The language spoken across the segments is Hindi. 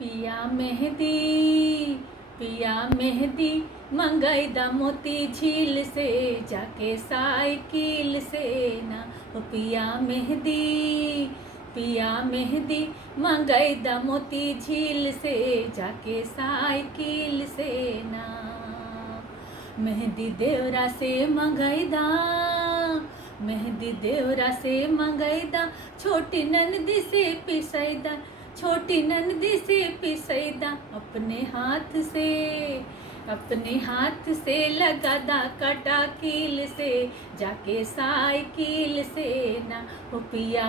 पिया मेहंदी पिया मेहंदी मंगैदा मोती झील से जाके साइकिल से ना। ओ पिया मेहंदी मंगैदा मोती झील से जाके साइकिल से ना। मेहंदी देवरा से मंगैदा मेहंदी देवरा से मंगैदा छोटी ननदी से पिसैदा छोटी ननदी से पिसैदा अपने हाथ से लगादा कटा कील से जाके साइकिल से ना। ओ पिया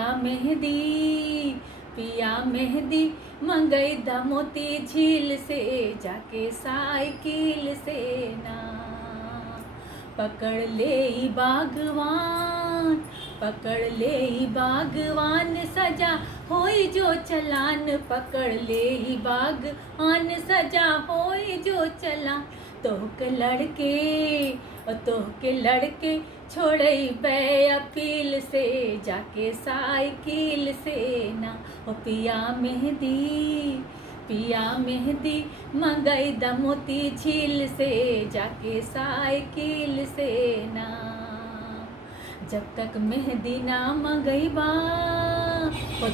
मेहंदी मंगैदा मोती झील से जाके साइकिल से ना। पकड़ ले बागवान सजा होई जो चलान। पकड़ ले बागवान सजा होई जो चलान। तोहके लड़के छोड़े बे अपील से जाके साइकिल से ना। ओ पिया मेहंदी मंगैदा मोती झील से जाके साइकिल से ना। जब तक मेहंदी ना मंगैबा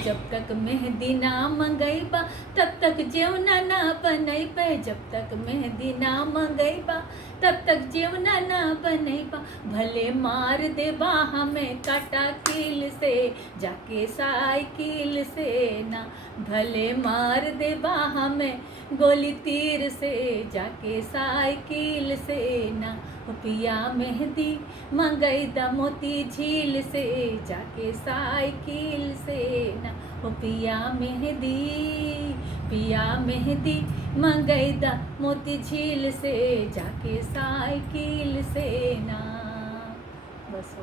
जब तक मेहंदी ना मंगैबा तब तक जेवना ना बनैबे। जब तक मेहंदी ना मंगैबा तब तक जेवना ना बनैबा। भले मार देबा हमें काटा कील से जाके साइकिल से ना। भले मार देबा हमें गोली तीर से जाके साइकिल से ना। ओ पिया मेहंदी मंगैदा मोती झील से जाके साइकिल से ना। ओ पिया मेहंदी मंगैदा मोती झील से जाके साइकिल से ना। बस।